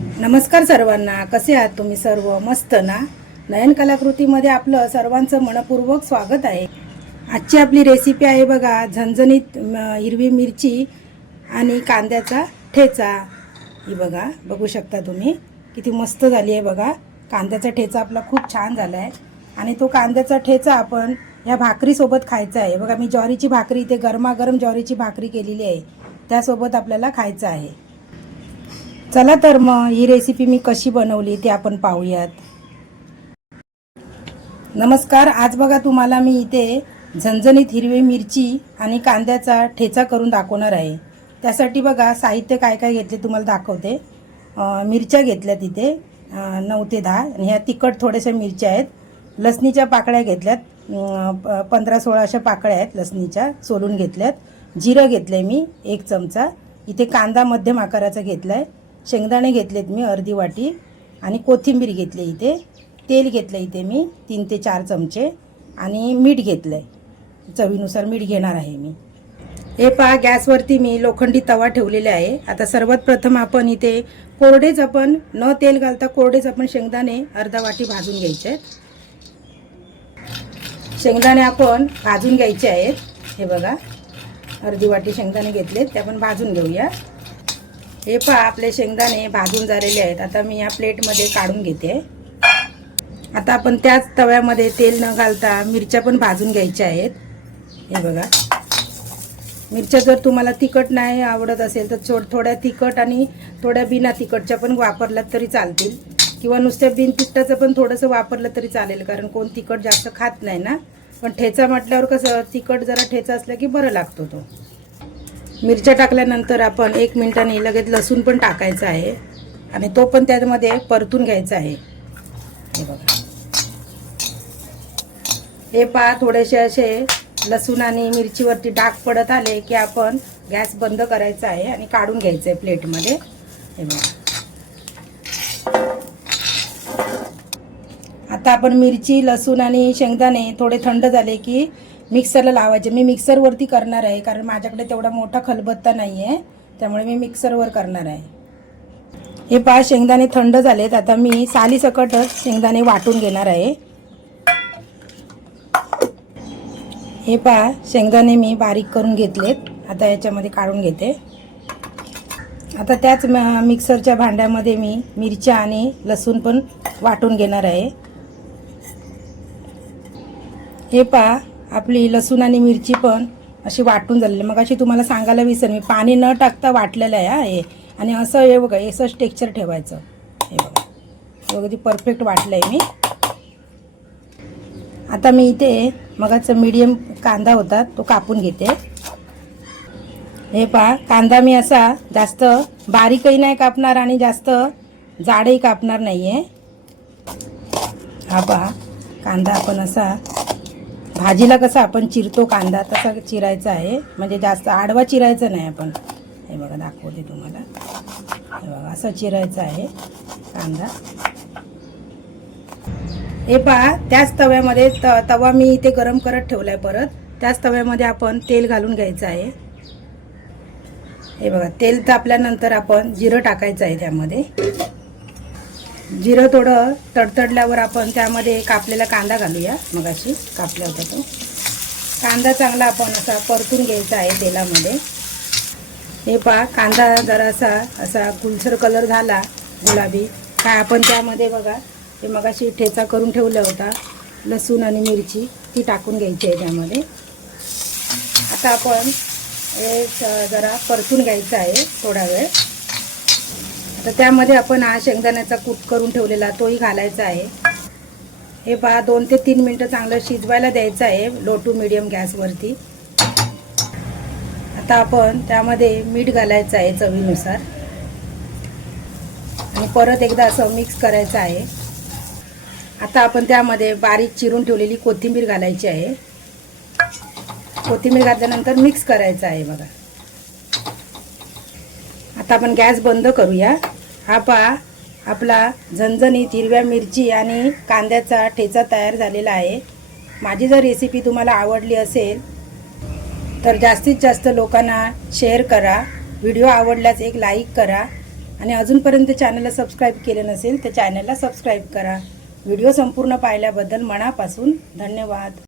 नमस्कार सर्वांना. कसे आहात तुम्ही सर्व? मस्त ना? नयन कलाकृतीमध्ये आपलं सर्वांचं मनपूर्वक स्वागत आहे. आजची आपली रेसिपी आहे बघा झणझणीत हिरवी मिरची आणि कांद्याचा ठेचा. ही बघा बघू शकता तुम्ही. किती मस्त झाली आहे बघा. कांद्याचा ठेचा आपला खूप छान झाला आहे. आणि तो कांद्याचा ठेचा आपण ह्या भाकरीसोबत खायचा आहे. बघा मी ज्वारीची भाकरी इथे गरमागरम ज्वारीची भाकरी केलेली आहे. त्यासोबत आपल्याला खायचं आहे. चला तर मग ही रेसिपी मी कशी बनवली ते आपण पाहूयात. नमस्कार आज बघा तुम्हाला मी इथे झणझणीत हिरवी मिरची आणि कांद्याचा ठेचा करून दाखवणार आहे. त्यासाठी बघा साहित्य काय काय घेतले तुम्हाला दाखवते. मिरच्या घेतल्यात इथे नऊ ते दहा. आणि ह्या तिखट थोड्याशा मिरच्या आहेत. लसणीच्या पाकळ्या घेतल्यात. प- पंधरा सोळा अशा पाकळ्या आहेत लसणीच्या सोलून घेतल्यात. जिरं घेतलं आहे मी एक चमचा. इथे कांदा मध्यम आकाराचा घेतला आहे शेंगदाणे घेतलेत मी अर्धी वाटी आणि कोथिंबीर घेतली इथे. तेल घेतलं इथे मी तीन ते चार चमचे. आणि मीठ घेतलं आहे चवीनुसार मीठ घेणार आहे मी. हे पहा गॅसवरती मी लोखंडी तवा ठेवलेला आहे. आता सर्वात प्रथम आपण इथे कोरडेच आपण न तेल घालता कोरडेच आपण शेंगदाणे अर्धा वाटी भाजून घ्यायचे आहेत. शेंगदाणे आपण भाजून घ्यायचे आहेत. हे बघा अर्धी वाटी शेंगदाणे घेतलेत ते आपण भाजून घेऊया. हे पहा आपले शेंगदाणे भाजून झालेले आहेत. आता मी या प्लेटमध्ये काढून घेते. आता आपण त्याच तव्यामध्ये तेल न घालता मिरच्या पण भाजून घ्यायच्या आहेत. हे बघा. मिरच्या जर तुम्हाला तिखट नाही आवडत असेल तर थो थोड्या तिखट आणि थोड्या बिना तिखटच्या पण वापरल्यात तरी चालतील. किंवा नुसत्या बिन तिखटाचं पण थोडंसं वापरलं तरी चालेल कारण कोण तिखट जास्त खात नाही ना. पण ठेचा म्हटल्यावर कसं तिखट जरा ठेचा असला की बरं लागतो तो. मिरच्या टाकल्यानंतर आपण एक मिनिटाने लगेच लसूण पण टाकायचं आहे. आणि तो पण त्यामध्ये परतून घ्यायचा आहे. हे बघा. हे पहा थोडेसे असे लसूण आणि मिरचीवरती डाग पडत आले की आपण गॅस बंद करायचा आहे आणि काढून घ्यायचं आहे प्लेटमध्ये. हे बघा. आता आपण मिरची लसूण आणि शेंगदाणे थोडे थंड झाले की मिक्सरला लावायचे. मी मिक्सरवरती करणार आहे कारण माझ्याकडे तेवढा मोठा खलबत्ता नाही आहे त्यामुळे मी मिक्सरवर करणार आहे. हे पहा शेंगदाणे थंड झालेत. आता मी सालीसकटच शेंगदाणे वाटून घेणार आहे. हे पहा शेंगदाणे मी बारीक करून घेतलेत. आता याच्यामध्ये काढून घेते. आता त्याच मिक्सरच्या भांड्यामध्ये मी मिरच्या आणि लसूण पण वाटून घेणार आहे. हे पहा आपली लसूण आणि मिरची पण अशी वाटून झालेली. मग अशी तुम्हाला सांगायला विसर मी पाणी न टाकता वाटलेलं आहे हा हे. आणि असं हे बघा असंच टेक्स्चर ठेवायचं. हे बघा. हे बघा ती परफेक्ट वाटलं आहे मी. आता मी इथे मगाचा मीडियम कांदा होता तो कापून घेते. हे पहा कांदा मी असा जास्त बारीकही नाही कापणार आणि जास्त जाडही कापणार नाही आहे हा पहा कांदा आपण असा भाजीला कसा आपण चिरतो कांदा तसा चिरायचा आहे. म्हणजे जास्त आडवा चिरायचा नाही आपण. हे बघा दाखवते तुम्हाला. हे बघा असं चिरायचं आहे कांदा. हे पहा त्याच तव्यामध्ये त तवा मी इथे गरम करत ठेवला आहे परत. त्याच तव्यामध्ये आपण तेल घालून घ्यायचं आहे. हे बघा तेल तापल्यानंतर आपण जिरं टाकायचं आहे त्यामध्ये. जिरं थोडं तडतडल्यावर आपण त्यामध्ये कापलेला कांदा घालूया. मगाशी कापला होता तो. कांदा चांगला आपण असा परतून घ्यायचा आहे तेलामध्ये. हे पहा कांदा जरासा असा गुलसर कलर झाला गुलाबी. काय आपण त्यामध्ये बघा हे मगाशी ठेचा करून ठेवला होता लसूण आणि मिरची ती टाकून घ्यायची आहे त्यामध्ये. आता आपण हे जरा परतून घ्यायचं आहे थोडा वेळ. तर त्यामध्ये आपण हा शेंगदाण्याचा कूट करून ठेवलेला तोही घालायचा आहे. हे पहा दोन ते तीन मिनटं चांगलं शिजवायला द्यायचं आहे लो टू मिडियम गॅसवरती आता आपण त्यामध्ये मीठ घालायचं आहे चवीनुसार. आणि परत एकदा असं मिक्स करायचं आहे. आता आपण त्यामध्ये बारीक चिरून ठेवलेली कोथिंबीर घालायची आहे. कोथिंबीर घातल्यानंतर मिक्स करायचं आहे बघा. आता आपण गॅस बंद करूया. हा पहा आपला झणझणीत हिरव्या मिरची आणि कांद्याचा ठेचा तयार झालेला आहे. माझी जर रेसिपी तुम्हाला आवडली असेल तर जास्तीत जास्त लोकांना शेअर करा. व्हिडिओ आवडल्यास एक लाईक करा. आणि अजूनपर्यंत चॅनलला सबस्क्राईब केले नसेल तर चॅनलला सबस्क्राईब करा. व्हिडिओ संपूर्ण पाहिल्याबद्दल मनापासून धन्यवाद.